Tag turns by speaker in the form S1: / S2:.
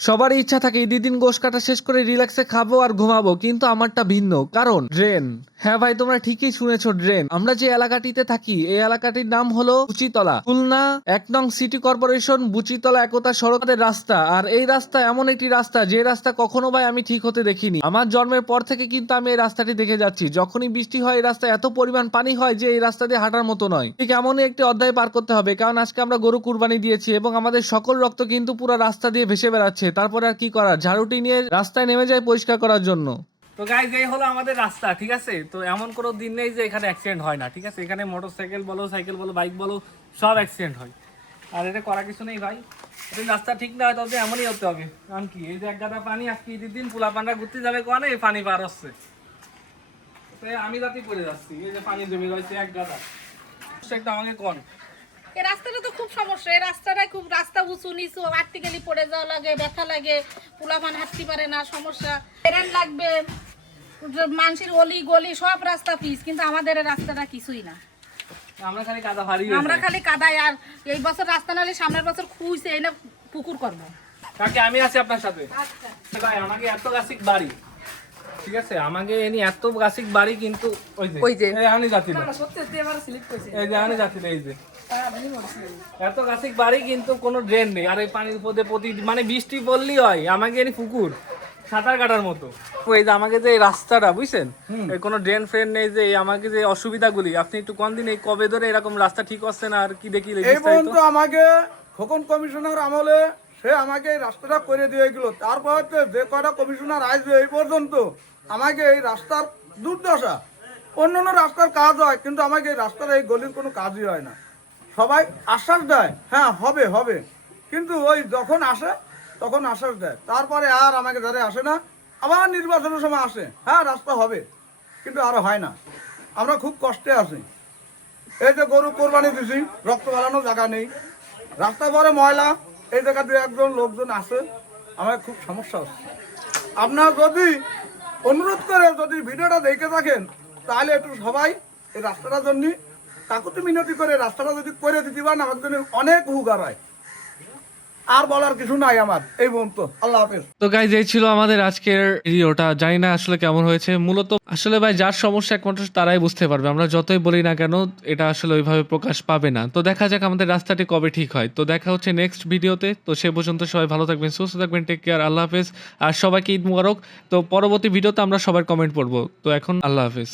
S1: সবারই ইচ্ছা থাকে ঈদের দিন গোশ কাটা শেষ করে রিল্যাক্সে খাব আর ঘুমাবো, কিন্তু আমারটা ভিন্ন। কারণ, ড্রেন। হ্যাঁ ভাই, তোমরা ঠিকই শুনেছো ড্রেন। আমরা যে এলাকাটিতে থাকি, এই এলাকাটির নাম হলো বুচিতলা। খুলনা, এক নং সিটি কর্পোরেশন, বুচিতলা একতা সড়কের রাস্তা। আর এই রাস্তা এমন একটি রাস্তা, যে রাস্তা কখনো ভাই আমি ঠিক হতে দেখিনি। আমার জন্মের পর থেকে কিন্তু আমি এই রাস্তাটি দেখে যাচ্ছি। যখনই বৃষ্টি হয়, এই রাস্তায় এত পরিমাণ পানি হয় যে এই রাস্তা দিয়ে হাঁটার মতো নয়। ঠিক এমনই একটি অধ্যায় পার করতে হবে, কারণ আজকে আমরা গরু কুরবানি দিয়েছি এবং আমাদের সকল রক্ত কিন্তু পুরো রাস্তা দিয়ে ভেসে বেড়াচ্ছে। তারপরে আর কি করার? ঝাড়ুটি নিয়ে রাস্তায় নেমে যায় পরিষ্কার করার জন্য। তো গাইজ এই হলো আমাদের রাস্তা, ঠিক আছে? তো এমন কোনো দিন নেই যে এখানে অ্যাক্সিডেন্ট হয় না, ঠিক আছে? এখানে মোটরসাইকেল বলো সাইকেল বলো বাইক বলো, সব অ্যাক্সিডেন্ট হয়। আর এটা করা কিছু নেই ভাই। এটা রাস্তা ঠিক না হয় তবে এমনই হতে হবে। কারণ কি? এই যে এক গাদা পানি আজকে ঈদের দিন, পোলা পান্ডা ঘুরতে যাবে কোয়ানে এই পানি পার হচ্ছে। আমি রাতেই পড়ে যাচ্ছি। এই যে পানি জমে রয়েছে এক গাদা। একটা আমাকে কন?
S2: এই রাস্তাটা তো খুব সমস্যা। এই রাস্তাটাই খুব রাস্তা উঁচু নিচু হাঁটতে গেলে পড়ে যাওয়া লাগে, ব্যথা লাগে পুলামান হাঁটতে পারে না, সমস্যা। ট্রেন লাগবে। মানুষের অলি গলি সব রাস্তা পিস কিন্তু আমাদের রাস্তাটা কিছুই না।
S1: আমরা খালি কাদা ভারী
S2: আমরা খালি কাদাই আর এই বছর রাস্তা নাহলে সামনের বছর খুঁজছে এই না পুকুর করব।
S1: কাকে আমি আছি আপনার সাথে।
S2: আচ্ছা।
S1: ভাই আমাকে এত গাছিক বাড়ি ঠিক আছে? আমাকে এনি এত গাছিক বাড়ি কিন্তু ওই যে
S2: ওই যে।
S1: এই আনি যাচ্ছিল
S2: সত্যি এবার স্লিপ করেছে।
S1: এই যে যাচ্ছিল এই যে। এত গাছিক বাড়ি কিন্তু কোনো ড্রেন নেই। আর এই পানির পদে প্রতি মানে বৃষ্টি পড়লেই হয়। আমাকে এনি পুকুর। সাঁতার কাটার মতো। ওই যে আমাকে যে এই রাস্তাটা বুঝছেন? এই কোনো ড্রেন ফ্রেন নেই যে আমাকে যে অসুবিধাগুলি। আপনি একটু কোন দিন এই কবে ধরে এরকম রাস্তা ঠিক হচ্ছে না আর কি দেখি
S3: এই পর্যন্ত আমাকে খোকন কমিশনার আমলে সে আমাকে এই রাস্তাটা করে দিয়ে গেল তারপর যে কয়টা কমিশনার আসবে এই পর্যন্ত আমাকে এই রাস্তার দুর্দশা। অন্য অন্য রাস্তার কাজ হয় কিন্তু আমাকে এই রাস্তার এই গলির কোনো কাজই হয় না। সবাই আশ্বাস দেয় হ্যাঁ হবে হবে। কিন্তু ওই যখন আসে তখন আশ্বাস দেয়। তারপরে আর আমাকে ধরে আসে না। আবার নির্বাচনের সময় আসে। হ্যাঁ রাস্তা হবে। কিন্তু আরও হয় না। আমরা খুব কষ্টে আছি। এই যে গরু কোরবানি দিছি, রক্ত বাড়ানোর জায়গা নেই। রাস্তা পরে ময়লা। এই জায়গা দু একজন লোকজন আছে। আমার খুব সমস্যা হচ্ছে। আপনার যদি অনুরোধ করে যদি ভিডিওটা দেখে থাকেন, তাহলে একটু সবাই এই রাস্তাটার জন্য কাকুতি মিনতি করে রাস্তাটা যদি করে দিতে পারেন আমার জন্য অনেক উপকার হয়। আর বলার কিছু নাই আমার। এই পর্যন্ত। আল্লাহ হাফেজ।
S1: তো গাইজ এই ছিল আমাদের আজকের ভিডিওটা জানি না আসলে কেমন হয়েছে। মূলত আসলে ভাই, যার সমস্যা একমাত্র তারাই বুঝতে পারবে। আমরা যতই বলি না কেন, এটা আসলে ওইভাবে প্রকাশ পাবে না। তো দেখা যাক আমাদের রাস্তাটি কবে ঠিক হয়। তো দেখা হচ্ছে নেক্সট ভিডিওতে তো সে পর্যন্ত সবাই ভালো থাকবেন, সুস্থ থাকবেন টেক কেয়ার আল্লাহ হাফেজ। আর সবাইকে ঈদ মুবারক। তো পরবর্তী ভিডিওতে আমরা সবার কমেন্ট পড়ব। তো এখন আল্লাহ হাফেজ।